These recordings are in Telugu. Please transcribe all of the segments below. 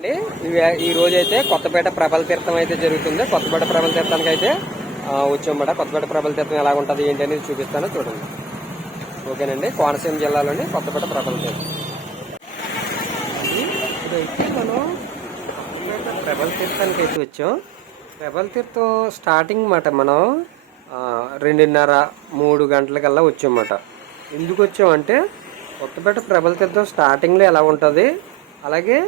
అండి ఈ రోజు అయితే కొత్తపేట ప్రభల తీర్థం అయితే జరుగుతుంది. కొత్తపేట ప్రభల తీర్థానికి అయితే వచ్చామన్నమాట. కొత్తపేట ప్రభల తీర్థం ఎలా ఉంటుంది ఏంటి అనేది చూపిస్తాను చూడండి. ఓకేనండి, కోనసీమ జిల్లాలోని కొత్తపేట ప్రభల తీర్థం. ఇదైతే మనం ప్రభల తీర్థానికి అయితే వచ్చాం. ప్రభల తీర్థం స్టార్టింగ్ మాట మనం 2:30-3 గంటలకల్లా వచ్చామన్నమాట. ఎందుకు వచ్చామంటే కొత్తపేట ప్రభల తీర్థం స్టార్టింగ్లో ఎలా ఉంటుంది, అలాగే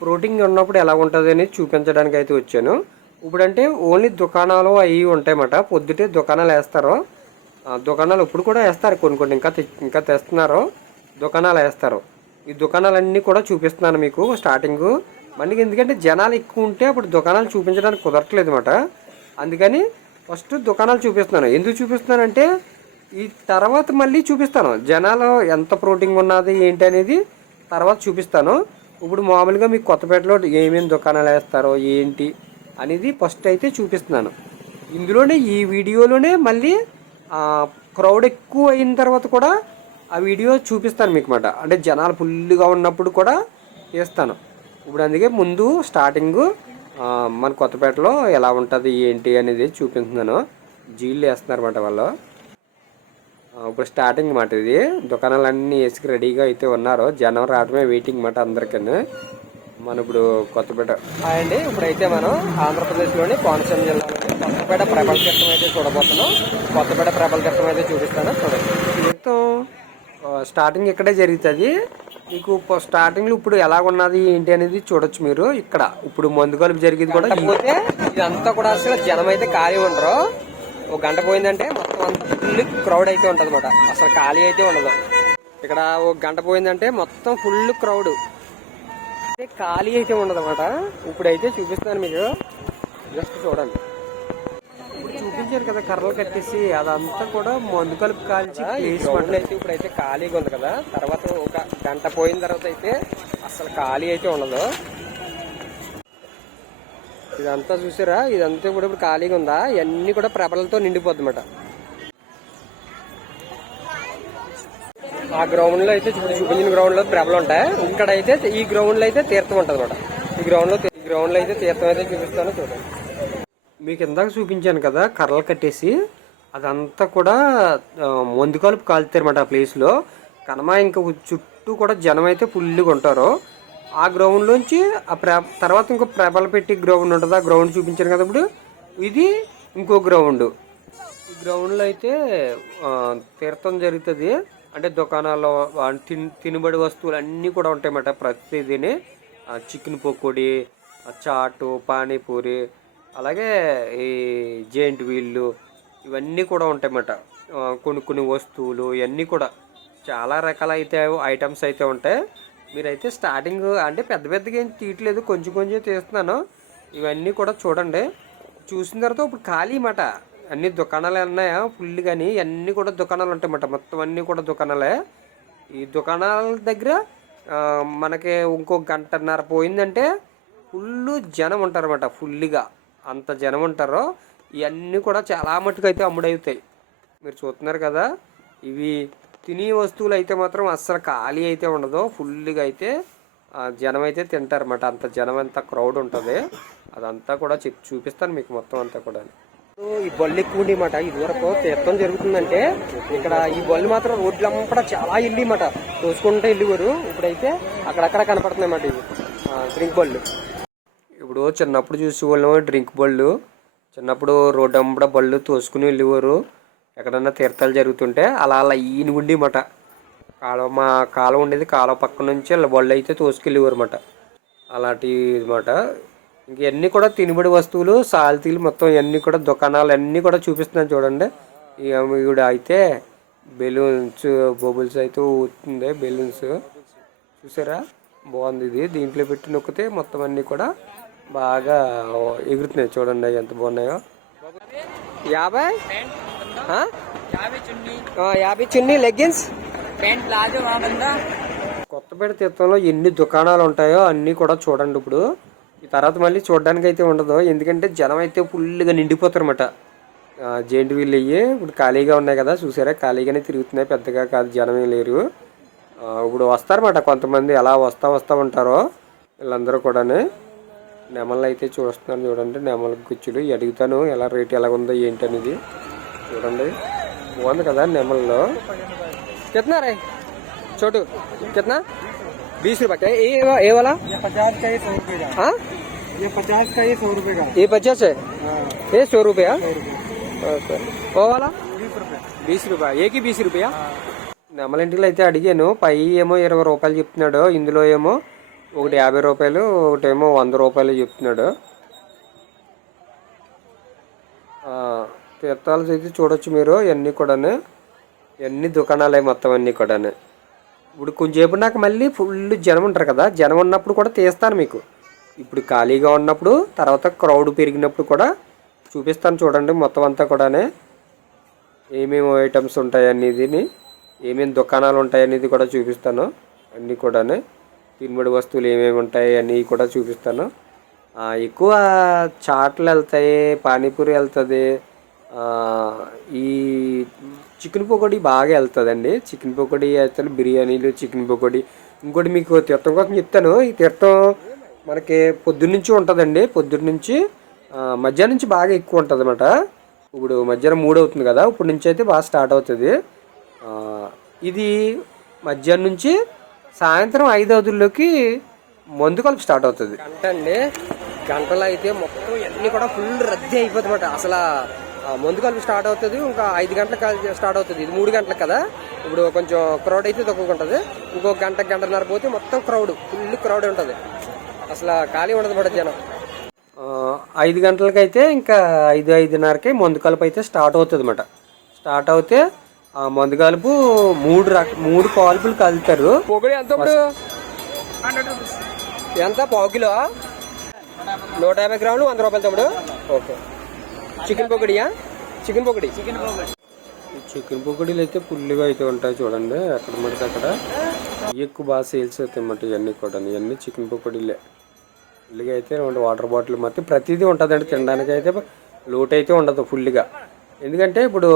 ఫ్రూటింగ్ ఉన్నప్పుడు ఎలా ఉంటుంది అని చూపించడానికి అయితే వచ్చాను. ఇప్పుడంటే ఓన్లీ దుకాణాలు అవి ఉంటాయన్నమాట. పొద్దుటే దుకాణాలు వేస్తారు. దుకాణాలు ఇప్పుడు కూడా వేస్తారు, కొన్ని ఇంకా తెస్తున్నారు. దుకాణాలు వేస్తారు. ఈ దుకాణాలన్నీ కూడా చూపిస్తున్నాను మీకు స్టార్టింగ్. మనకి ఎందుకంటే జనాలు ఎక్కువ ఉంటే అప్పుడు దుకాణాలు చూపించడానికి కుదరట్లేదు అన్నమాట. అందుకని ఫస్ట్ దుకాణాలు చూపిస్తున్నాను. ఎందుకు చూపిస్తున్నానంటే ఈ తర్వాత మళ్ళీ చూపిస్తాను జనాలు ఎంత ఫ్రూటింగ్ ఉన్నది ఏంటి అనేది తర్వాత చూపిస్తాను. ఇప్పుడు మామూలుగా మీకు కొత్తపేటలో ఏమేమి దుకాణాలు వేస్తారో ఏంటి అనేది ఫస్ట్ అయితే చూపిస్తున్నాను. ఇందులోనే ఈ వీడియోలోనే మళ్ళీ క్రౌడ్ ఎక్కువ అయిన తర్వాత కూడా ఆ వీడియో చూపిస్తాను మీకు మాట. అంటే జనాలు ఫుల్గా ఉన్నప్పుడు కూడా చేస్తాను. ఇప్పుడు అందుకే ముందు స్టార్టింగ్ మన కొత్తపేటలో ఎలా ఉంటుంది ఏంటి అనేది చూపిస్తున్నాను. జీళ్ళు వేస్తున్నారు అన్నమాట వాళ్ళు. ఇప్పుడు స్టార్టింగ్ మాట. ఇది దుకాణాలన్నీ వేసుకు రెడీగా అయితే ఉన్నారు. జనం రావడమే వెయిటింగ్ మాట అందరికీ. మనం ఇప్పుడు కొత్తపేట అండి. ఇప్పుడైతే మనం ఆంధ్రప్రదేశ్లోని కోనసీమ జిల్లాలోని కొత్తపేట ప్రభల తీర్థం అయితే చూడబోతున్నాం. కొత్తపేట ప్రభల తీర్థం అయితే చూపిస్తాను చూడండి. తీర్థం స్టార్టింగ్ ఇక్కడే జరుగుతుంది. మీకు స్టార్టింగ్లో ఇప్పుడు ఎలా ఉన్నది ఏంటి అనేది చూడొచ్చు మీరు. ఇక్కడ ఇప్పుడు మందు కలుపు జరిగేది కూడా ఇదంతా కూడా అసలు జనం అయితే ఖాళీ ఉండరు. ఒక గంట పోయిందంటే మొత్తం అంత ఫుల్ క్రౌడ్ అయితే ఉంటుంది అన్నమాట. అసలు ఖాళీ అయితే ఉండదు. ఇక్కడ ఒక గంట పోయిందంటే మొత్తం ఫుల్ క్రౌడ్, ఖాళీ అయితే ఉండదు అన్నమాట. ఇప్పుడైతే చూపిస్తాను మీకు, జస్ట్ చూడండి. ఇప్పుడు చూపించారు కదా కర్రలు కట్టేసి, అదంతా కూడా మందు కలుపు కాల్చి అయితే ఇప్పుడైతే ఖాళీగా ఉంది కదా. తర్వాత ఒక గంట పోయిన తర్వాత అయితే అసలు ఖాళీ అయితే ఉండదు. ఇదంతా చూసారా, ఇదంతా కూడా ఇప్పుడు ఖాళీగా ఉందా, ఇవన్నీ కూడా ప్రభలతో నిండిపోద్ది అన్నమాట. ఆ గ్రౌండ్ లో అయితే చూపించిన గ్రౌండ్ లో ప్రభలు ఉంటాయి. ఇక్కడ అయితే ఈ గ్రౌండ్ లో అయితే తీర్థం ఉంటుంది అన్నమాట. ఈ గ్రౌండ్ లో అయితే తీర్థం అయితే చూపిస్తాను చూడండి. మీకు ఇందాక చూపించాను కదా కర్రలు కట్టేసి, అదంతా కూడా మందు కలుపు కాలుతారు అన్నమాట. ఆ ప్లేస్ లో కనమా ఇంకా చుట్టూ కూడా జనం అయితే ఫుల్గా ఉంటారు. ఆ గ్రౌండ్లోంచి తర్వాత ఇంకో ప్రభలు పెట్టి గ్రౌండ్ ఉంటుంది. ఆ గ్రౌండ్ చూపించాను కదా. ఇప్పుడు ఇది ఇంకో గ్రౌండ్. ఈ గ్రౌండ్లో అయితే తీర్థం జరుగుతుంది. అంటే దుకాణాల్లో తినుబడి వస్తువులు అన్నీ కూడా ఉంటాయన్నమాట. ప్రతిదీని చికెన్ పకోడీ, చాటు, పానీపూరి, అలాగే ఈ జెయింట్ వీళ్ళు ఇవన్నీ కూడా ఉంటాయన్నమాట. కొన్ని వస్తువులు ఇవన్నీ కూడా చాలా రకాల అయితే ఐటమ్స్ అయితే ఉంటాయి. మీరైతే స్టార్టింగ్ అంటే పెద్దగా ఏం తీయట్లేదు, కొంచెం తీస్తున్నాను. ఇవన్నీ కూడా చూడండి. చూసిన తర్వాత ఇప్పుడు ఖాళీ మాట. అన్ని దుకాణాలు ఉన్నాయా ఫుల్, కానీ అన్నీ కూడా దుకాణాలు ఉంటాయన్నమాట. మొత్తం అన్నీ కూడా దుకాణాలే. ఈ దుకాణాల దగ్గర మనకి ఇంకో గంటన్నర పోయిందంటే ఫుల్ జనం ఉంటారన్నమాట. ఫుల్గా అంత జనం ఉంటారు. ఇవన్నీ కూడా చాలా మట్టుకు అయితే అమ్ముడవుతాయి. మీరు చూస్తున్నారు కదా. ఇవి తినే వస్తువులు అయితే మాత్రం అస్సలు ఖాళీ అయితే ఉండదు. ఫుల్గా అయితే జనం అయితే తింటారన్నమాట. అంత జనం అంతా క్రౌడ్ ఉంటుంది. అదంతా కూడా చూపిస్తాను మీకు మొత్తం అంతా కూడా. ఈ బళ్ళు ఎక్కువ ఉండేమాట. ఇదివరకు తీర్థం జరుగుతుందంటే ఇక్కడ ఈ బళ్ళు మాత్రం రోడ్లంపట చాలా వెళ్ళిమాట, తోసుకుంటే వెళ్ళివారు. ఇప్పుడైతే అక్కడక్కడ కనపడుతున్నాయి అన్నమాట ఇవి డ్రింక్ బళ్ళు. ఇప్పుడు చిన్నప్పుడు చూసేవాళ్ళం డ్రింక్ బళ్ళు. చిన్నప్పుడు రోడ్డు అంపడ బళ్ళు తోసుకుని వెళ్ళేవారు ఎక్కడన్నా తీర్థాలు జరుగుతుంటే. అలా ఈయనగుండి మాట. మా కాలం ఉండేది, కాలం పక్క నుంచి బళ్ళు అయితే తోసుకెళ్ళేవారు అన్నమాట. అలాంటివి మాట. ఇంకన్నీ కూడా తినబడి వస్తువులు, సాల్తీలు మొత్తం ఇవన్నీ కూడా దుకాణాలు అన్నీ కూడా చూపిస్తున్నాను చూడండి. ఇవిడ అయితే బెలూన్స్, బబుల్స్ అయితే ఊతుంది. బెలూన్స్ చూసారా, బాగుంది. ఇది దీంట్లో పెట్టి నొక్కితే మొత్తం అన్నీ కూడా బాగా ఎగురుతున్నాయి. చూడండి ఎంత బాగున్నాయో. 50 చున్నీ లెగ్గిన్స్ కొత్తపేట తీర్థంలో ఎన్ని దుకాణాలు ఉంటాయో అన్నీ కూడా చూడండి. ఇప్పుడు ఈ తర్వాత మళ్ళీ చూడడానికి అయితే ఉండదు, ఎందుకంటే జనం అయితే ఫుల్గా నిండిపోతారు అన్నమాట. జెయింట్ వీల్ అయ్యి ఇప్పుడు ఖాళీగా ఉన్నాయి కదా, చూసారా ఖాళీగానే తిరుగుతున్నాయి, పెద్దగా కాదు, జనమే లేరు. ఇప్పుడు వస్తారన్నమాట కొంతమంది, అలా వస్తూ ఉంటారో. వీళ్ళందరూ కూడా నెమళ్ళు అయితే చూస్తున్నాను చూడండి. నెమల గుచ్చులు అడుగుతాను ఎలా రేట్ ఎలా ఉందో ఏంటి అనేది చూడండి. బాగుంది కదా నెమల్లో. कितना रे छोटू कितना 20 रुपये का ये वाला 50 का, ये 100 रुपये का। हाँ ये 50 का, ये 100 रुपये का। ये 50 है, ये 100 रुपया। 100 रुपये। वो वाला 20 रुपये। 20 रुपया, एक ही 20 रुपया। నెమలింటిలో అయితే అడిగాను. పై ఏమో 20 రూపాయలు చెప్తున్నాడు, ఇందులో ఏమో ఒకటి 50 రూపాయలు, ఒకటేమో 100 రూపాయలు చెప్తున్నాడు. తీర్థాలు అయితే చూడొచ్చు మీరు. ఇవన్నీ కూడా ఇవన్నీ దుకాణాలే మొత్తం అన్నీ కూడా. ఇప్పుడు కొంచెంసేపు నాకు మళ్ళీ ఫుల్ జనం ఉంటారు కదా, జనం ఉన్నప్పుడు కూడా తీస్తాను మీకు. ఇప్పుడు ఖాళీగా ఉన్నప్పుడు, తర్వాత క్రౌడ్ పెరిగినప్పుడు కూడా చూపిస్తాను చూడండి. మొత్తం అంతా కూడా ఏమేమి ఐటమ్స్ ఉంటాయి అనేది, ఏమేమి దుకాణాలు ఉంటాయి అనేది కూడా చూపిస్తాను. అన్నీ కూడా తినుబడి వస్తువులు ఏమేమి ఉంటాయి అన్నీ కూడా చూపిస్తాను. ఎక్కువ చాట్లు వెళ్తాయి, పానీపూరి వెళ్తుంది, ఈ చికెన్ పకోడీ బాగా వెళ్తుందండి. చికెన్ పకోడీ వెళ్తాను, బిర్యానీలు, చికెన్ పకోడీ. ఇంకోటి మీకు తీర్థం కోసం చెప్తాను. ఈ తీర్థం మనకి పొద్దున్నుంచి ఉంటుందండి. పొద్దున్నుంచి మధ్యాహ్నం నుంచి బాగా ఎక్కువ ఉంటుంది అన్నమాట. ఇప్పుడు మధ్యాహ్నం 3 అవుతుంది కదా, ఇప్పుడు నుంచి అయితే బాగా స్టార్ట్ అవుతుంది. ఇది మధ్యాహ్నం నుంచి సాయంత్రం 5 అవుతుల్లోకి మందు కలిపి స్టార్ట్ అవుతుంది. గంట అండి, గంటలో అయితే మొత్తం అన్నీ కూడా ఫుల్ రద్దీ అయిపోతుంది అన్నమాట. అసలు మందు కలిపి స్టార్ట్ అవుతుంది. ఇంకా 5 గంటలకు స్టార్ట్ అవుతుంది. ఇది 3 గంటలకు కదా, ఇప్పుడు కొంచెం క్రౌడ్ అయితే తక్కువ ఉంటుంది. ఇంకో గంటన్నర పోతే మొత్తం క్రౌడ్, ఫుల్ క్రౌడ్ ఉంటుంది. అసలు ఖాళీ ఉండదు అన్నమాట జనం. 5 గంటలకైతే ఇంకా 5:30కి మందు కలుపు అయితే స్టార్ట్ అవుతుంది అన్నమాట. స్టార్ట్ అవుతే ఆ మందు కలుపు 3 కాల్పులు కలుపుతారు. పొగడి ఎంత ఎంత పావు కిలో 150 గ్రాములు 100 రూపాయలు తమ్ముడు. ఓకే. చికెన్ పొగడియా? చికెన్ పొగడి, చికెన్ పొగడీలు అయితే ఫుల్గా అయితే ఉంటాయి చూడండి. ఎక్కడ పడితే అక్కడ ఎక్కువ బాగా సేల్స్ అవుతాయి అన్నమాట. ఇవన్నీ కూడా ఇవన్నీ చికెన్ పొగడీలే. ఫుల్గా అయితే 2 వాటర్ బాటిల్ మొత్తం ప్రతిదీ ఉంటుందండి. తినడానికి అయితే లోటు అయితే ఉండదు ఫుల్గా. ఎందుకంటే ఇప్పుడు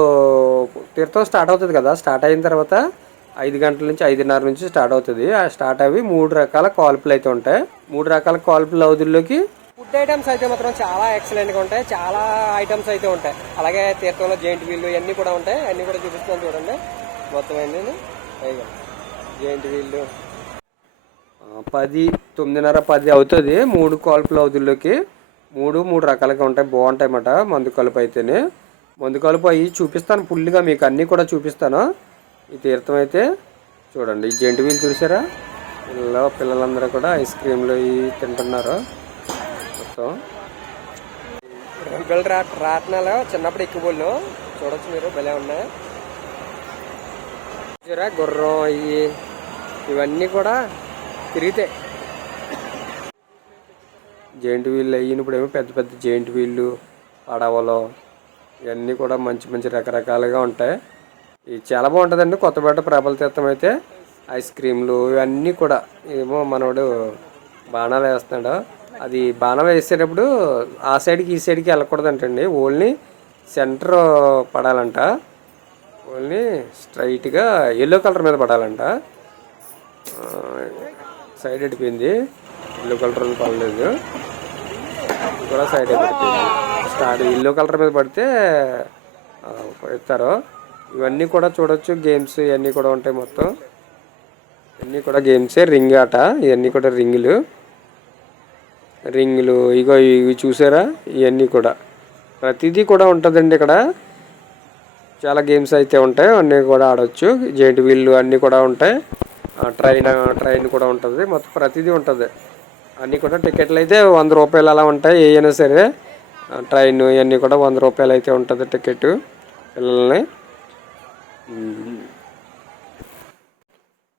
తీర్థం స్టార్ట్ అవుతుంది కదా, స్టార్ట్ అయిన తర్వాత 5 గంటల నుంచి 5:30 నుంచి స్టార్ట్ అవుతుంది. ఆ స్టార్ట్ అవి 3 రకాల కాల్పులు అయితే ఉంటాయి. 3 రకాల కాల్పుల అవధుల్లోకి ఫుడ్ ఐటమ్స్ అయితే మాత్రం చాలా ఎక్సలెంట్గా ఉంటాయి. చాలా ఐటమ్స్ అయితే ఉంటాయి. అలాగే తీర్థంలో జెయింట్ వీళ్ళు ఇవన్నీ కూడా ఉంటాయి. అన్నీ కూడా చూపిస్తాను చూడండి. మొత్తం అన్నీ జెయింట్ వీళ్ళు 10, 9:30, 10 అవుతుంది. 3 కాల్పుల అవధుల్లోకి 3 రకాలుగా ఉంటాయి. బాగుంటాయి అన్నమాట. మందు కలుపు అయితేనే, మందు కలుపు అవి చూపిస్తాను ఫుల్గా మీకు, అన్నీ కూడా చూపిస్తాను. ఈ తీర్థం అయితే చూడండి. ఈ జెంట్ వీల్ చూసారా, పిల్లలందరూ కూడా ఐస్ క్రీమ్లు ఇవి తింటున్నారు. మొత్తం రంగుల రాట్నాలు చిన్నప్పుడు ఎక్కువ చూడొచ్చు మీరు, భలే ఉన్నాయి. చూసారా గుర్రం ఇవన్నీ కూడా తిరిగితే జెయింట్ వీళ్ళు అయినప్పుడు ఏమో పెద్ద పెద్ద జెయింట్ వీళ్ళు, పడవలు ఇవన్నీ కూడా మంచి మంచి రకరకాలుగా ఉంటాయి. ఇది చాలా బాగుంటుందండి. కొత్తపేట ప్రబల తీర్థం అయితే ఐస్ క్రీమ్లు ఇవన్నీ కూడా. ఏమో మనోడు బాణాలు వేస్తున్నాడు. అది బాణం వేసేటప్పుడు ఆ సైడ్కి ఈ సైడ్కి వెళ్ళకూడదంటండి. ఓన్లీ సెంటర్ పడాలంట. ఓన్లీ స్ట్రైట్గా ఎల్లో కలర్ మీద పడాలంట. సైడ్ అడిపోయింది, ఎల్లో కలర్ పడలేదు, కూడా సైడ్ పడిపోయింది. స్టార్ట్ ఎల్లో కలర్ మీద పడితే ఇస్తారు. ఇవన్నీ కూడా చూడొచ్చు. గేమ్స్ ఇవన్నీ కూడా ఉంటాయి. మొత్తం ఇవన్నీ కూడా గేమ్సే. రింగ్ ఆట, ఇవన్నీ కూడా రింగులు ఇగో ఇవి చూసారా, ఇవన్నీ కూడా ప్రతిదీ కూడా ఉంటుందండి. ఇక్కడ చాలా గేమ్స్ అయితే ఉంటాయి. అన్నీ కూడా ఆడవచ్చు. జెయింట్ వీళ్ళు అన్నీ కూడా ఉంటాయి. ట్రైన్ కూడా ఉంటుంది. మొత్తం ప్రతిదీ ఉంటుంది. అన్నీ కూడా టికెట్లు అయితే 100 రూపాయలు అలా ఉంటాయి. ఏమైనా సరే ట్రైన్ ఇవన్నీ కూడా 100 రూపాయలు అయితే ఉంటుంది టికెట్ పిల్లల్ని.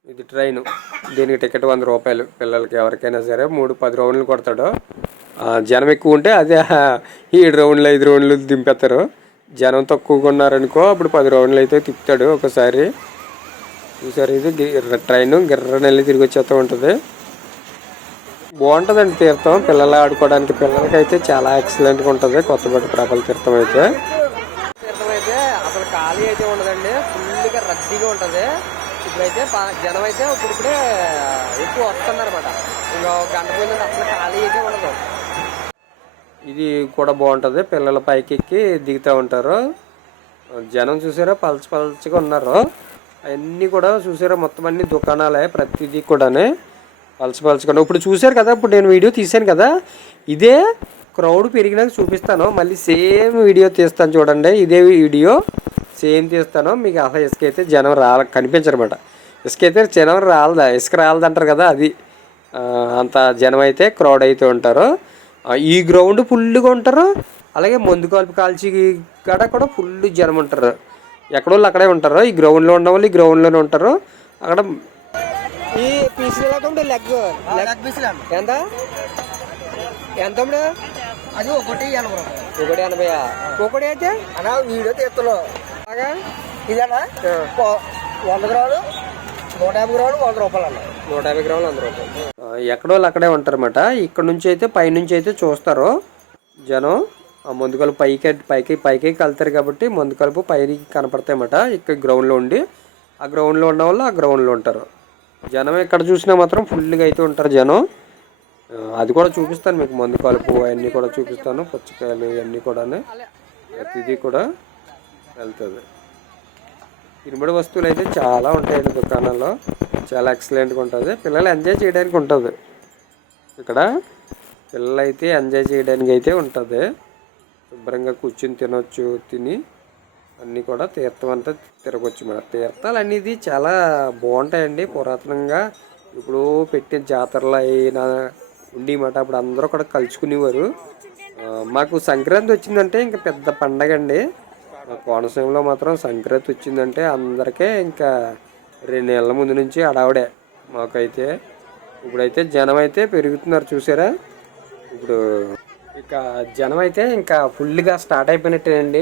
ఇది ట్రైన్, దీనికి టికెట్ 100 రూపాయలు పిల్లలకి ఎవరికైనా సరే. 10 రౌండ్లు కొడతాడు. జనం ఎక్కువ ఉంటే అదే 7 రౌండ్లు 5 రౌండ్లు దింపేస్తారు. జనం తక్కువగా ఉన్నారనుకో అప్పుడు 10 రౌండ్లు అయితే తిప్పుతాడు ఒకసారి. చూసారు, ఇది ట్రైన్ గిర్రనెల్లి తిరిగి వచ్చేస్తూ ఉంటుంది. బాగుంటుందండి తీర్థం. పిల్లలు ఆడుకోవడానికి పిల్లలకైతే చాలా ఎక్సలెంట్గా ఉంటుంది కొత్తపేట ప్రబల తీర్థం అయితే. తీర్థం అయితే అసలు ఖాళీ అయితే ఉండదండి, ఫుల్గా రద్దీగా ఉంటుంది. ఇప్పుడైతే జనం అయితే ఇప్పుడిప్పుడే ఎక్కువ వస్తున్నారన్నమాట. ఇంకా గంట పోయిందంటే అసలు ఖాళీ అయితే ఉండదు. ఇది కూడా బాగుంటుంది, పిల్లలు పైకి ఎక్కి దిగుతూ ఉంటారు. జనం చూసారా పలచగా ఉన్నారు. అవన్నీ కూడా చూసారా మొత్తం అన్ని దుకాణాలే, ప్రతిదీ కూడానే పలచగా. ఇప్పుడు చూసారు కదా, ఇప్పుడు నేను వీడియో తీసాను కదా, ఇదే క్రౌడ్ పెరిగినాక చూపిస్తాను. మళ్ళీ సేమ్ వీడియో తీస్తాను చూడండి. ఇదే వీడియో సేమ్ తీస్తాను మీకు. అసలు ఇసుక అయితే జనం కనిపించరన్నమాట. ఇసుక అయితే జనం ఇసుక రాలదంటారు కదా, అది అంత జనం అయితే క్రౌడ్ అయితే ఉంటారు. ఈ గ్రౌండ్ ఫుల్గా ఉంటారు. అలాగే మందు కాల్చి కాడ కూడా ఫుల్ జనం ఉంటారు. ఎక్కడోళ్ళు అక్కడే ఉంటారు. ఈ గ్రౌండ్లో ఉన్న వాళ్ళు ఈ గ్రౌండ్లోనే ఉంటారు. అక్కడ ఈ పీసులు లెగ్ ఎంత ఎంత అది 1.80. 1.80. ఒకటి అయితే అన్నా వీడియో తీస్తులో బాగా ఇదేనా 100 గ్రాములు 150 గ్రాములు 100 రూపాయలు అన్న. 150 గ్రాములు 100 రూపాయలు. ఎక్కడోళ్ళు అక్కడే ఉంటారన్నమాట. ఇక్కడ నుంచి అయితే పైనుంచి అయితే చూస్తారు జనం. ఆ మందు కలుపు పైకి కలుతారు కాబట్టి మందు కలుపు పైకి కనపడతాయి అన్నమాట. ఇక్కడ గ్రౌండ్లో ఉండి ఆ గ్రౌండ్లో ఉన్న వాళ్ళు ఆ గ్రౌండ్లో ఉంటారు. జనం ఎక్కడ చూసినా మాత్రం ఫుల్గా అయితే ఉంటారు జనం. అది కూడా చూపిస్తాను మీకు, మందు కలుపు అవన్నీ కూడా చూపిస్తాను. పుచ్చకాయలు ఇవన్నీ కూడా ప్రతిదీ కూడా వెళ్తుంది. ఇనుముడి వస్తువులు అయితే చాలా ఉంటాయండి దుకాణాల్లో. చాలా ఎక్సలెంట్గా ఉంటుంది. పిల్లలు ఎంజాయ్ చేయడానికి ఉంటుంది ఇక్కడ. పిల్లలు అయితే ఎంజాయ్ చేయడానికి అయితే ఉంటుంది. శుభ్రంగా కూర్చుని తినొచ్చు, తిని అన్నీ కూడా తీర్థం అంతా తిరగొచ్చు మేడం. తీర్థాలు అనేది చాలా బాగుంటాయండి. పురాతనంగా ఇప్పుడు పెట్టిన జాతరలు అయినా ఉండేమాట. అప్పుడు అందరూ కూడా కలుసుకునేవారు. మాకు సంక్రాంతి వచ్చిందంటే ఇంకా పెద్ద పండగ అండి. కోనసీమలో మాత్రం సంక్రాంతి వచ్చిందంటే అందరికీ ఇంకా 2 నెలల ముందు నుంచి అడావిడే మాకైతే. ఇప్పుడైతే జనం అయితే పెరుగుతున్నారు చూసారా. ఇప్పుడు ఇక జనం అయితే ఇంకా ఫుల్గా స్టార్ట్ అయిపోయినట్టేనండి.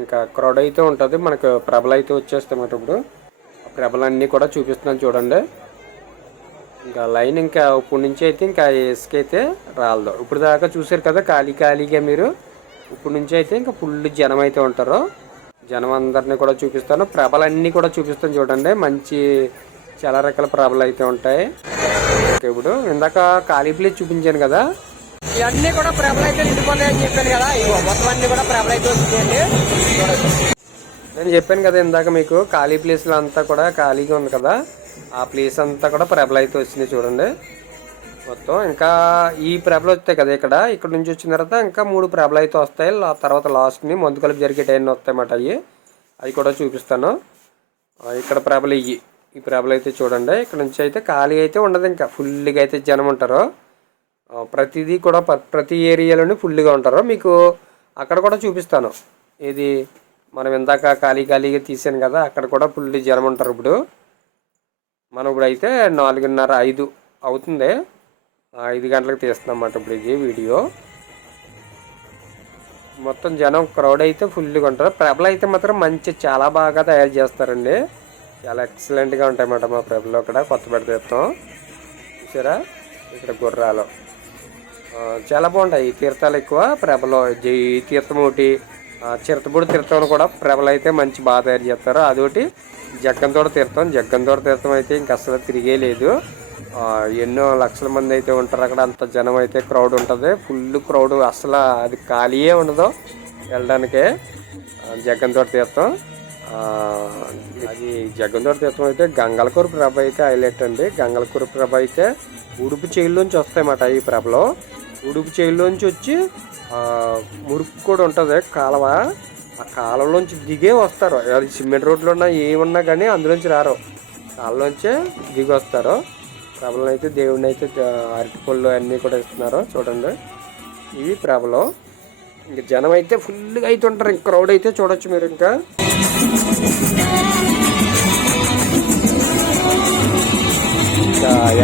ఇంకా క్రౌడ్ అయితే ఉంటుంది. మనకు ప్రభలు అయితే వచ్చేస్తామట. ఇప్పుడు ఆ ప్రభలన్నీ కూడా చూపిస్తున్నాను చూడండి. ఇంకా లైన్ ఇంకా ఇప్పుడు నుంచి అయితే ఇంకా ఇసుక అయితే రాలదు. ఇప్పుడు దాకా చూసారు కదా ఖాళీగా మీరు. ఇప్పుడు నుంచి అయితే ఇంకా ఫుల్ జనం అయితే ఉంటారు. జనం అందరినీ కూడా చూపిస్తాను. ప్రభలన్నీ కూడా చూపిస్తాను చూడండి. మంచి చాలా రకాల ప్రభలు అయితే ఉంటాయి. ఇప్పుడు ఇందాక ఖాళీ ప్లేస్ చూపించాను కదా, ఇవన్నీ కూడా ప్రభలు అయితే నిండిపోతాయని చెప్పాను కదా. మొత్తం అన్ని కూడా ప్రభలు అయితే వస్తాయండి. నేను చెప్పాను కదా ఇందాక మీకు, ఖాళీ ప్లేస్లో అంతా కూడా ఖాళీగా ఉంది కదా, ఆ ప్లేస్ అంతా కూడా ప్రభలు అయితే వచ్చినాయి చూడండి మొత్తం. ఇంకా ఈ ప్రభలు వస్తాయి కదా ఇక్కడ నుంచి వచ్చిన తర్వాత ఇంకా 3 ప్రభలు అయితే వస్తాయి. తర్వాత లాస్ట్ని మందు కలుపు జరిగే టైం వస్తాయన్నమాట. అవి కూడా చూపిస్తాను. ఇక్కడ ప్రభలు ఈ ప్రభలు అయితే చూడండి. ఇక్కడ నుంచి అయితే ఖాళీ అయితే ఉండదు. ఇంకా ఫుల్గా అయితే జనం ఉంటారు. ప్రతిదీ కూడా ప్రతి ఏరియాలోనే ఫుల్గా ఉంటారు. మీకు అక్కడ కూడా చూపిస్తాను. ఇది మనం ఇందాక ఖాళీగా తీసాను కదా, అక్కడ కూడా ఫుల్ జనం ఉంటారు. మనం ఇప్పుడు అయితే 4:30 5 అవుతుంది. 5 గంటలకు తీస్తున్నాం అన్నమాట ఇప్పుడు ఇది వీడియో. మొత్తం జనం క్రౌడ్ అయితే ఫుల్గా ఉంటారు. ప్రభలు అయితే మాత్రం చాలా బాగా తయారు చేస్తారండి. చాలా ఎక్సలెంట్గా ఉంటాయి అన్నమాట మా ప్రభలు. అక్కడ కొత్తపేట తీర్థం చూసారా, ఇక్కడ గుర్రాలు చాలా బాగుంటాయి. ఈ తీర్థాలు ఎక్కువ ప్రభలు. ఈ తీర్థం ఒకటి, చిరతపూడి తీర్థం కూడా ప్రభలు అయితే బాగా తయారు చేస్తారు. అదొకటి జగ్గంతోట తీర్థం అయితే ఇంక అసలు తిరిగే లేదు. ఎన్నో లక్షల మంది అయితే ఉంటారు అక్కడ. అంత జనం అయితే క్రౌడ్ ఉంటుంది. ఫుల్ క్రౌడ్, అసలు అది ఖాళీయే ఉండదు వెళ్ళడానికే. జగ్గంతోట తీర్థం అది జగ్గంతోట తీర్థం అయితే గంగలకూరు ప్రభ అయితే హైలైట్ అండి. గంగలకూరు ప్రభ అయితే ఉడుపు చేయిలోంచి వస్తాయన్నమాట. ఈ ప్రభలో ఉడుపు చేయిలోంచి వచ్చి మురుకు కూడా ఉంటుంది కాలువ. ఆ కాలువలోంచి దిగే వస్తారు. సిమెంట్ రోడ్లో ఉన్న ఏమన్నా కానీ అందులోంచి రారు, కాలువలోంచే దిగి వస్తారు. ప్రభలను అయితే దేవుడిని అయితే అరటిపళ్ళు అన్నీ కూడా ఇస్తున్నారు చూడండి. ఇవి ప్రభలు. ఇంక జనం అయితే ఫుల్గా అయితే ఉంటారు. ఇంక క్రౌడ్ అయితే చూడొచ్చు మీరు. ఇంకా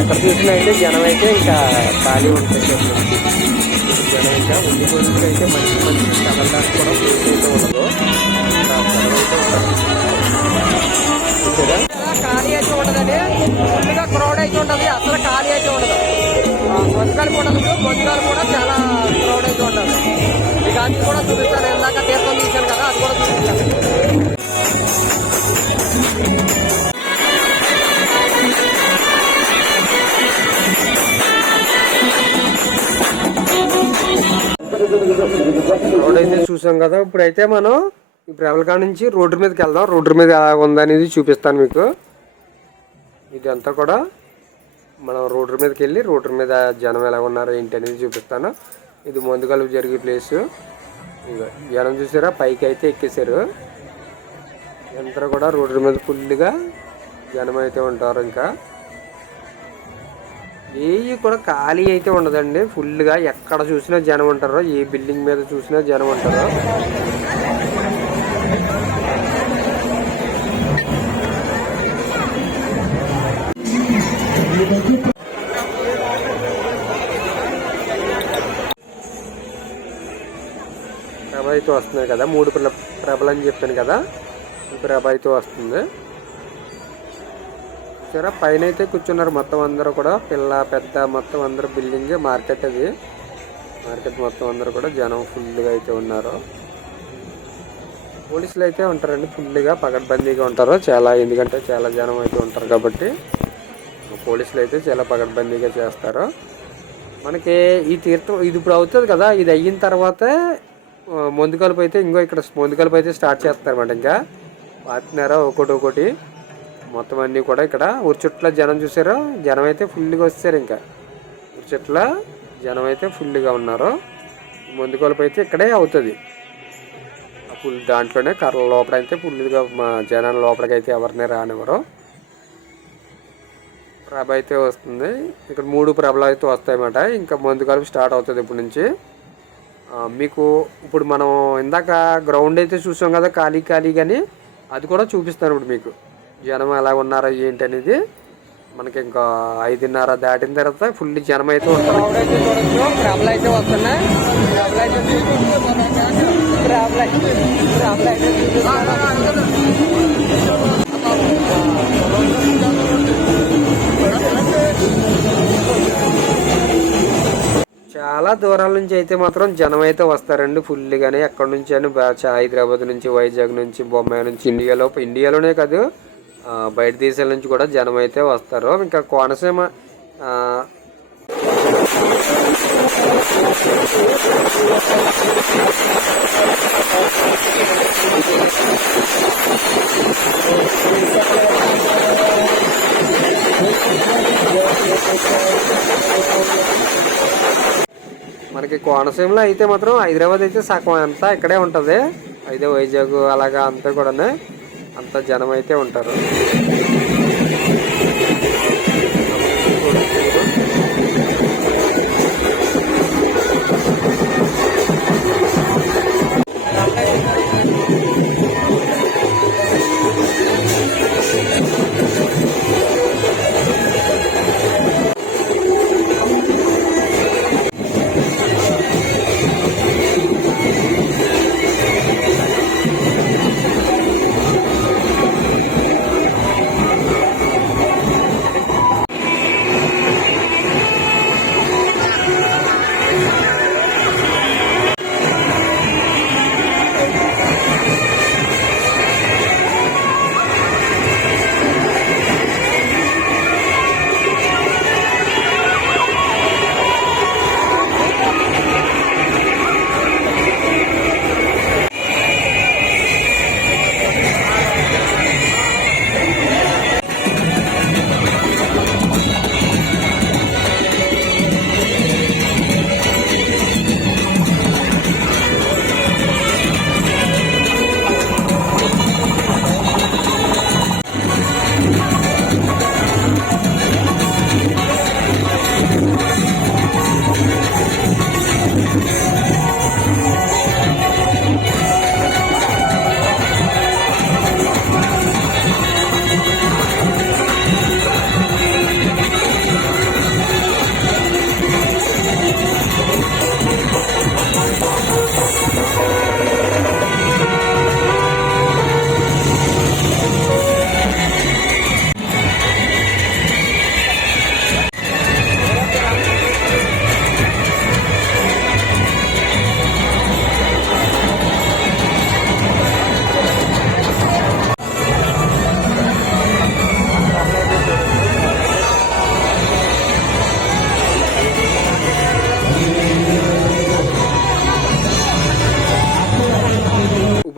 ఎక్కడ చూసినా అయితే జనం అయితే ఇంకా ఖాళీ ఉంటాయి. జనం ఇంకా ఉండిపోయినప్పుడు అయితే మంచి కదలడానికి కూడా ప్లేస్ అయితే ఉండదు. ఖాళీ అయితే ఉండదండి. ఫుల్గా క్రౌడ్ అయితే ఉంటుంది. అసలు ఖాళీ అయితే ఉండదు. మందుకాలు కూడా మందుకాలు కూడా చాలా క్రౌడ్ అయితే ఉంటుంది. ఇక అది కూడా చూపిస్తాను. ఇందాక తీర్థం తీశాను కదా, అది కూడా చూపిస్తాను. రోడ్ అయితే చూసాం కదా. ఇప్పుడైతే మనం ఈ ప్రభల కాడ నుంచి రోడ్డు మీదకి వెళ్దాం. రోడ్డు మీద ఎలా ఉందనేది చూపిస్తాను మీకు. ఇదంతా కూడా మనం రోడ్డు మీదకి వెళ్ళి రోడ్డు మీద జనం ఎలా ఉన్నారో ఏంటి అనేది చూపిస్తాను. ఇది మందు కలుపు జరిగే ప్లేస్. ఇంకా జనం చూసారా, పైకి అయితే ఎక్కేసారు. ఎంత కూడా రోడ్డు మీద ఫుల్గా జనం అయితే ఉంటారు. ఇంకా ఏవి కూడా ఖాళీ అయితే ఉండదండి. ఫుల్గా ఎక్కడ చూసినా జనం ఉంటారు. ఏ బిల్డింగ్ మీద చూసినా జనం ఉంటారు. ప్రభ అయితే వస్తున్నాయి కదా, 3 ప్రభలు అని చెప్పాను కదా. ఈ ప్రభ అయితే వస్తుంది. చూసారా, పైన అయితే కూర్చున్నారు మొత్తం అందరూ కూడా. పిల్ల పెద్ద మొత్తం అందరూ. బిల్డింగ్ మార్కెట్ అది. మార్కెట్ మొత్తం అందరూ కూడా జనం ఫుల్గా అయితే ఉన్నారు. పోలీసులు అయితే ఉంటారండి, ఫుల్గా పకడ్బందీగా ఉంటారు చాలా. ఎందుకంటే చాలా జనం అయితే ఉంటారు కాబట్టి పోలీసులు అయితే చాలా పకడ్బందీగా చేస్తారు. మనకి ఈ తీర్థం ఇది ఇప్పుడు అవుతుంది కదా, ఇది అయిన తర్వాత మందు కలుపు అయితే ఇక్కడ మందు కలుపు అయితే స్టార్ట్ చేస్తారన్నమాట. ఇంకా పాతున్నారు ఒకటి మొత్తం అన్నీ కూడా. ఇక్కడ ఉరిచుట్ల జనం చూసారు, జనం అయితే ఫుల్గా వచ్చారు. ఇంకా ఉరిచుట్ల జనం అయితే ఫుల్గా ఉన్నారు. మందు కలుపు అయితే ఇక్కడే అవుతుంది. ఫుల్ దాంట్లోనే కర్రల లోపల అయితే ఫుల్గా మా జనం లోపలికి అయితే ఎవరిని రానివ్వరు. ప్రభ అయితే వస్తుంది. ఇక్కడ 3 ప్రభలు అయితే వస్తాయన్నమాట. ఇంకా మందు కలుపు స్టార్ట్ అవుతుంది ఇప్పటి నుంచి. మీకు ఇప్పుడు మనం ఇందాక గ్రౌండ్ అయితే చూసాం కదా ఖాళీ కానీ, అది కూడా చూపిస్తాను ఇప్పుడు మీకు. జనం ఎలా ఉన్నారో ఏంటి అనేది. మనకి ఇంకా 5:30 దాటిన తర్వాత ఫుల్ జనం అయితే ఉంటారు. ప్రభలు అయితే వస్తున్నాయి. చాలా దూరాల నుంచి అయితే మాత్రం జనం అయితే వస్తారండి ఫుల్గానే. ఎక్కడి నుంచి అని హైదరాబాద్ నుంచి, వైజాగ్ నుంచి, బొంబాయి నుంచి, ఇండియాలోనే కాదు బయట దేశాల నుంచి కూడా జనం అయితే వస్తారు. ఇంకా కోనసీమ మనకి కోనసీమలో అయితే మాత్రం హైదరాబాద్ అయితే సగం అంతా ఇక్కడే ఉంటుంది. అయితే వైజాగ్ అలాగా అంతా కూడా అంత జనం అయితే ఉంటారు.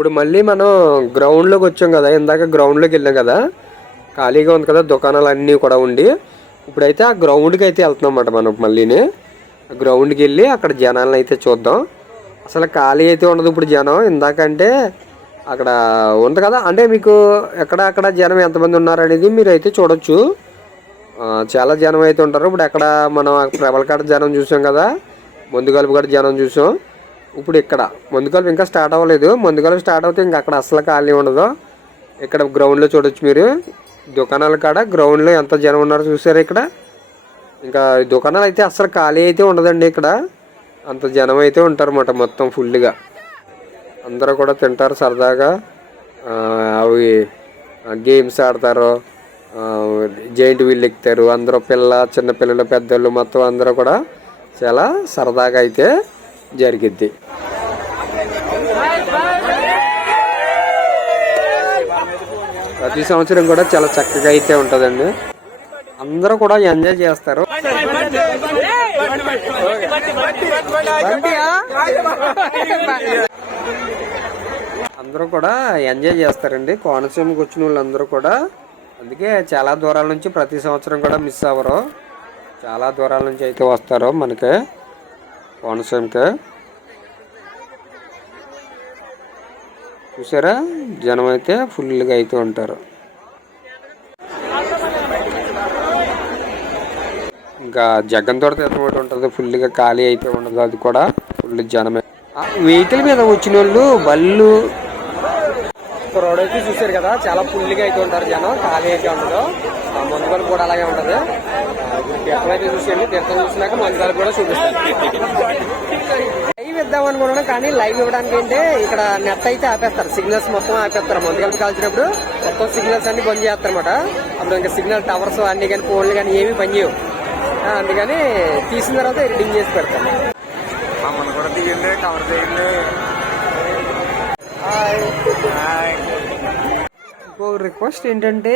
ఇప్పుడు మళ్ళీ మనం గ్రౌండ్లోకి వచ్చాం కదా, ఇందాక గ్రౌండ్లోకి వెళ్ళాం కదా, ఖాళీగా ఉంది కదా దుకాణాలు అన్నీ కూడా ఉండి. ఇప్పుడైతే ఆ గ్రౌండ్కి అయితే వెళ్తున్నాం అన్నమాట మనం. మళ్ళీని గ్రౌండ్కి వెళ్ళి అక్కడ జనాలను అయితే చూద్దాం. అసలు ఖాళీ అయితే ఉండదు ఇప్పుడు జనం. ఇందాకంటే అక్కడ ఉంది కదా, అంటే మీకు అక్కడ జనం ఎంతమంది ఉన్నారు అనేది మీరు అయితే చూడొచ్చు. చాలా జనం అయితే ఉంటారు. ఇప్పుడు ఎక్కడ మనం ప్రబల కాడ జనం చూసాం కదా, ముందుగలుపు కాడ జనం చూసాం. ఇప్పుడు ఇక్కడ ముందుగలుపు ఇంకా స్టార్ట్ అవ్వలేదు. ముందుగలుపు స్టార్ట్ అవుతే ఇంకా అక్కడ అసలు ఖాళీ ఉండదు. ఇక్కడ గ్రౌండ్లో చూడొచ్చు మీరు, దుకాణాల కాడ గ్రౌండ్లో ఎంత జనం ఉన్నారో చూసారు. ఇక్కడ ఇంకా దుకాణాలు అయితే అసలు ఖాళీ అయితే ఉండదండి. ఇక్కడ అంత జనం అయితే ఉంటారన్నమాట. మొత్తం ఫుల్గా అందరూ కూడా తింటారు సరదాగా. అవి గేమ్స్ ఆడతారు, జైంట్ వీల్ ఎక్కుతారు. అందరూ చిన్నపిల్లలు పెద్దలు మొత్తం అందరూ కూడా చాలా సరదాగా అయితే జరిగిద్ది. ప్రతి సంవత్సరం కూడా చాలా చక్కగా అయితే ఉంటుందండి. అందరూ కూడా ఎంజాయ్ చేస్తారు. అందరూ కూడా ఎంజాయ్ చేస్తారండి కోనసీమకి వచ్చిన వాళ్ళందరూ కూడా. అందుకే చాలా దూరాల నుంచి ప్రతి సంవత్సరం కూడా మిస్ అవ్వరు. చాలా దూరాల నుంచి అయితే వస్తారు మనకి కోనసీమకి. చూసారా జనం అయితే ఫుల్గా అయితే ఉంటారు. ఇంకా జగన్ తోట తీర్థం ఒకటి ఉంటుంది, ఫుల్గా ఖాళీ అయితే ఉండదు. అది కూడా ఫుల్ జనమే. వెహికల్ మీద వచ్చిన వాళ్ళు బళ్ళు రోడ్ అయితే చూసారు కదా, చాలా ఫుల్గా అయితే ఉంటారు జనం. ఖాళీ అయితే ఉండదు. మందుగలు కూడా అలాగే ఉంటుంది. తీర్థం అయితే చూసేయండి. తీర్థం చూసినాక మందుగలు కూడా చూపిస్తారు. లైవ్ ఇద్దాం అనుకున్నాను కానీ లైవ్ ఇవ్వడానికి అంటే ఇక్కడ నెట్ అయితే ఆపేస్తారు, సిగ్నల్స్ మొత్తం ఆపేస్తారు. మందుగలు కాల్చినప్పుడు మొత్తం సిగ్నల్స్ అన్ని బంద్ చేస్తారు అనమాట. అప్పుడు ఇంకా సిగ్నల్ టవర్స్ అన్ని కానీ ఫోన్లు కానీ ఏమీ పనిచేయవు. అందుకని తీసిన తర్వాత ఎడిటింగ్ చేసి పెడతాను. ఇంకో రిక్వెస్ట్ ఏంటంటే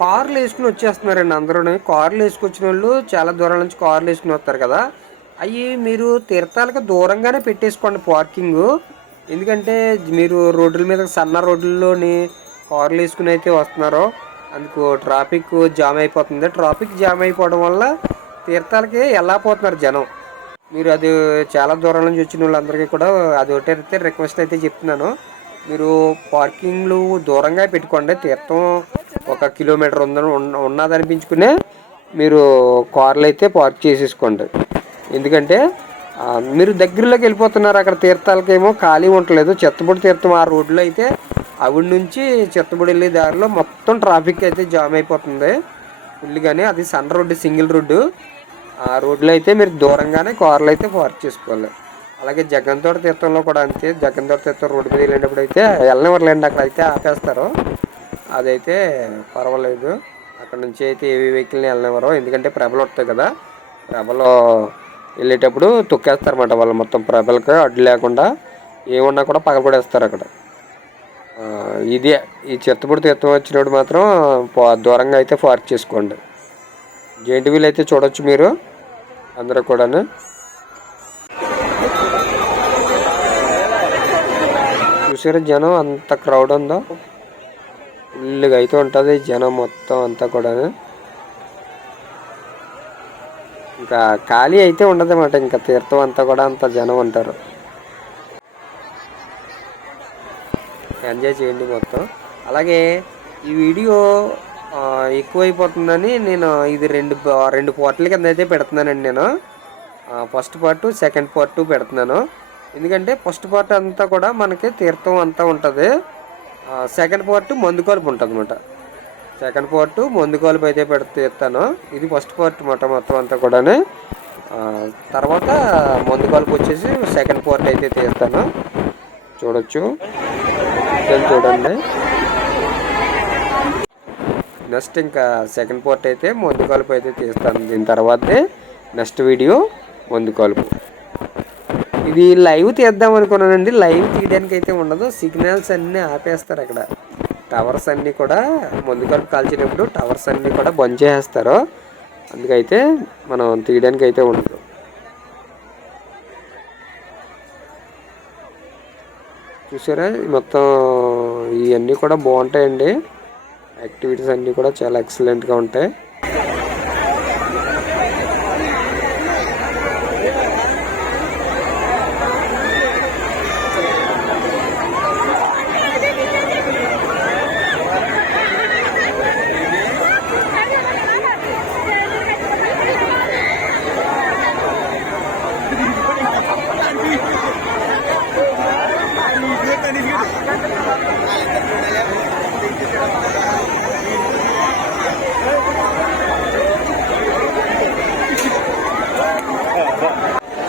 కార్లు వేసుకుని వచ్చేస్తున్నారండి అందరూ. కార్లు వేసుకొచ్చిన వాళ్ళు చాలా దూరం నుంచి కార్లు వేసుకుని వస్తారు కదా, అవి మీరు తీర్థాలకు దూరంగానే పెట్టేసుకోండి పార్కింగ్. ఎందుకంటే మీరు రోడ్ల మీద సన్న రోడ్లలోని కార్లు వేసుకుని అయితే వస్తున్నారు, అందుకు ట్రాఫిక్ జామ్ అయిపోతుంది. ట్రాఫిక్ జామ్ అయిపోవడం వల్ల తీర్థాలకి వెళ్ళకపోతున్నారు జనం. మీరు అది చాలా దూరం నుంచి వచ్చిన వాళ్ళందరికీ కూడా అది ఒకటైతే రిక్వెస్ట్ అయితే చెప్తున్నాను. మీరు పార్కింగ్లు దూరంగా పెట్టుకోండి. తీర్థం 1 కిలోమీటర్ ఉన్నదనిపించుకునే మీరు కార్లు అయితే పార్క్ చేసేసుకోండి. ఎందుకంటే మీరు దగ్గరలోకి వెళ్ళిపోతున్నారు, అక్కడ తీర్థాలకేమో ఖాళీ ఉండలేదు. చెత్తబుడి తీర్థం ఆ రోడ్లో అయితే అవిడి నుంచి చెత్తబుడి వెళ్ళే దారిలో మొత్తం ట్రాఫిక్ అయితే జామ్ అయిపోతుంది ఫుల్గానే. అది సన్న రోడ్డు, సింగిల్ రోడ్డు. ఆ రోడ్లో అయితే మీరు దూరంగానే కార్లు అయితే పార్క్ చేసుకోవాలి. అలాగే జగన్ తోట తీర్థంలో కూడా అంతే. జగన్ తోట తీర్థం రోడ్డు మీద వెళ్ళినప్పుడు అయితే వెళ్ళనివ్వలేండి, అక్కడ అయితే ఆపేస్తారు. అదైతే పర్వాలేదు, అక్కడ నుంచి అయితే ఏవి వెహికల్ని వెళ్ళనివ్వరు. ఎందుకంటే ప్రభలు వస్తాయి కదా, ప్రభలు వెళ్ళేటప్పుడు తొక్కేస్తారన్నమాట వాళ్ళు. మొత్తం ప్రభలకి అడ్డు లేకుండా ఏమున్నా కూడా పగలపడేస్తారు అక్కడ. ఇదే ఈ చెత్తపొడి తీర్థం వచ్చినప్పుడు మాత్రం దూరంగా అయితే పార్క్ చేసుకోండి. జైంట్ వీల్ అయితే చూడొచ్చు మీరు అందరూ కూడాను. చూసారా జనం అంత క్రౌడ్ ఉందో, ఫుల్గా అయితే ఉంటుంది జనం మొత్తం అంతా కూడా. ఇంకా ఖాళీ అయితే ఉండదు అన్నమాట. ఇంకా తీర్థం అంతా కూడా అంత జనం ఉంటారు. ఎంజాయ్ చేయండి మొత్తం. అలాగే ఈ వీడియో ఎక్కువైపోతుందని నేను ఇది రెండు పార్ట్ల కింద అయితే పెడుతున్నానండి. నేను ఫస్ట్ పార్ట్, సెకండ్ పార్ట్ పెడుతున్నాను. ఎందుకంటే ఫస్ట్ పార్ట్ అంతా కూడా మనకి తీర్థం అంతా ఉంటుంది. సెకండ్ పార్ట్ మందు కలుపు ఉంటుంది అన్నమాట. సెకండ్ పార్ట్ మందు కలుపు అయితే తీస్తాను. ఇది ఫస్ట్ పార్ట్ మొత్తం అంతా కూడా. తర్వాత మందు కలుపు వచ్చేసి సెకండ్ పార్ట్ అయితే తీస్తాను. చూడొచ్చు, చూడండి. నెక్స్ట్ ఇంకా సెకండ్ పార్ట్ అయితే మందు కలుపు అయితే తీస్తాను. దీని తర్వాతే నెక్స్ట్ వీడియో మందు కలుపు. ఇది లైవ్ తీద్దాం అనుకున్నానండి. లైవ్ తీయడానికి అయితే ఉండదు, సిగ్నల్స్ అన్నీ ఆపేస్తారు అక్కడ. టవర్స్ అన్నీ కూడా మందు కలుపు కాల్చినప్పుడు టవర్స్ అన్నీ కూడా బంద్ చేసేస్తారు. అందుకైతే మనం తీయడానికి అయితే ఉండదు. చూసారా మొత్తం ఇవన్నీ కూడా బాగుంటాయండి. యాక్టివిటీస్ అన్నీ కూడా చాలా ఎక్సలెంట్గా ఉంటాయి.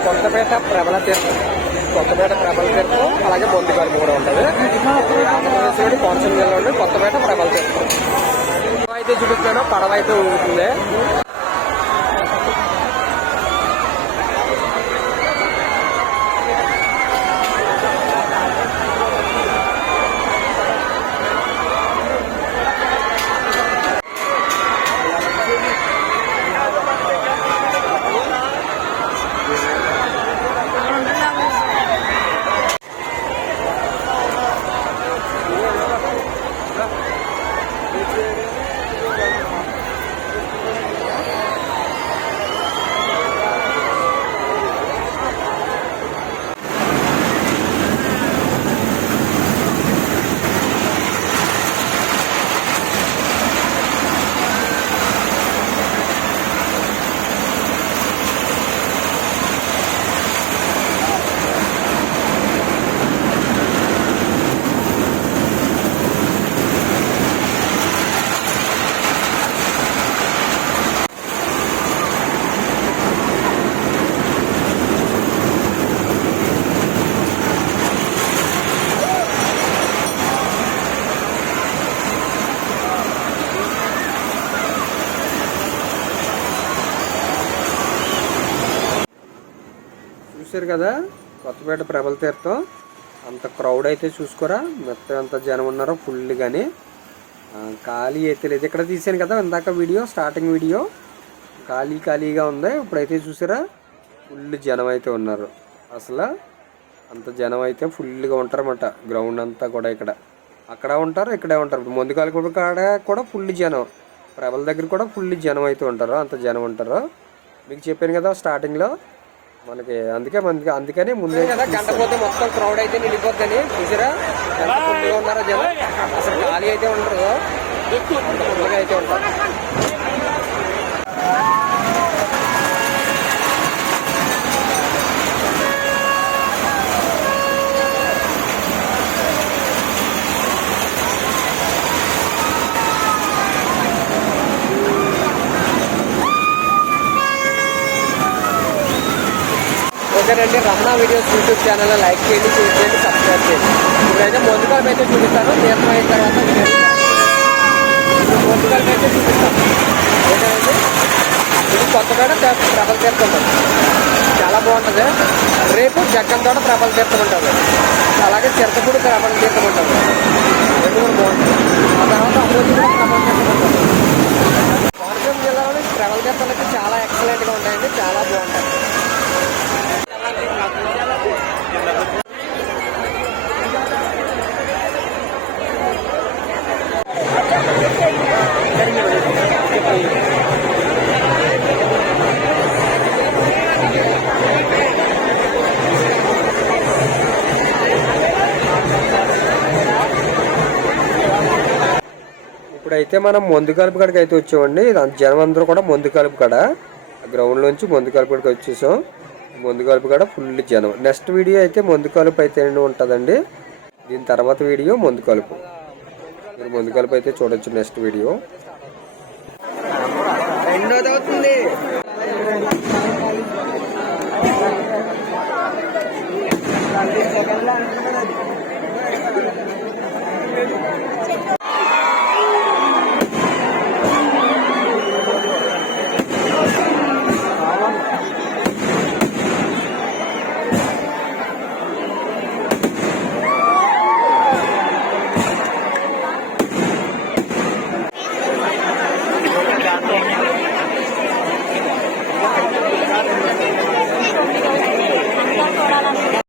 కొత్తపేట ప్రబల తీర్థం, కొత్తపేట ప్రబల తీర్థం, అలాగే బొందిగారు కూడా ఉంటుంది. ఆంధ్రప్రదేశ్లోని కోనసీమ జిల్లాలోని కొత్తపేట ప్రబల తీర్థం. అయితే చూపిస్తాను, పడవ అయితే ఊగుతుంది. చూసారు కదా కొత్తపేట ప్రబల తీర్థం. అంత క్రౌడ్ అయితే చూసుకోరా, మొత్తం ఎంత జనం ఉన్నారో ఫుల్. కానీ ఖాళీ అయితే లేదు. ఇక్కడ తీసాను కదా ఇందాక వీడియో, స్టార్టింగ్ వీడియో, ఖాళీగా ఉంది. ఇప్పుడైతే చూసారా ఫుల్ జనం అయితే ఉన్నారు. అసలు అంత జనం అయితే ఫుల్గా ఉంటారన్నమాట. గ్రౌండ్ అంతా కూడా ఇక్కడ అక్కడ ఉంటారు, ఇక్కడే ఉంటారు. ఇప్పుడు ముందుకాలు కాడ కూడా ఫుల్ జనం, ప్రబల దగ్గర కూడా ఫుల్ జనం అయితే ఉంటారు. అంత జనం ఉంటారు. మీకు చెప్పాను కదా స్టార్టింగ్లో మనకి. అందుకని ముందే కదా గంట పోతే మొత్తం క్రౌడ్ అయితే నిండిపోద్దని. చూసారా ఎంత ఫుల్గా ఉన్నారో జనం. అసలు ఖాళీ అయితే ఉండరు, అంత ఫుల్గా అయితే ఉంటారు. ఓకేనండి, Ramana videos YouTube channel like చేయండి, షేర్ చేయండి, సబ్స్క్రైబ్ చేయండి. ఇప్పుడైతే ముందుకాలం అయితే చూపిస్తాను. తీర్థం అయిన తర్వాత ముందుకాలం అయితే చూపిస్తాను. ఓకేనండి, ఇది కొత్తపేట ప్రబల తీర్థం ఉంటుంది, చాలా బాగుంటుంది. రేపు జగ్గంతోట ప్రబల తీర్థం ఉంటుంది, అలాగే చిరతపూడి ప్రబల తీర్థం ఉంటుంది. రెండు కూడా బాగుంటుంది. ఆ తర్వాత అమృతి కూడా ప్రబల తీర్థం ఉంటుంది. కోనసీమ జిల్లాలోని ప్రబల తీర్థాలు అయితే చాలా ఎక్సలెంట్గా ఉంటాయండి, చాలా బాగుంటాయి. ఇప్పుడైతే మనం మందు కలుపు కాడికి అయితే వచ్చామండి. జనం అందరూ కూడా మందు కలుపు కాడ, గ్రౌండ్ నుంచి మందు కలుపు కాడికి వచ్చేసాం. మందు కలుపు కాడ ఫుల్ జనం. నెక్స్ట్ వీడియో అయితే మందు కలుపు అయితే ఉంటుందండి. దీని తర్వాత వీడియో మందు కలుపు, మీరు మందు కలుపు అయితే చూడొచ్చు. నెక్స్ట్ వీడియో 2వ అవుతుంది.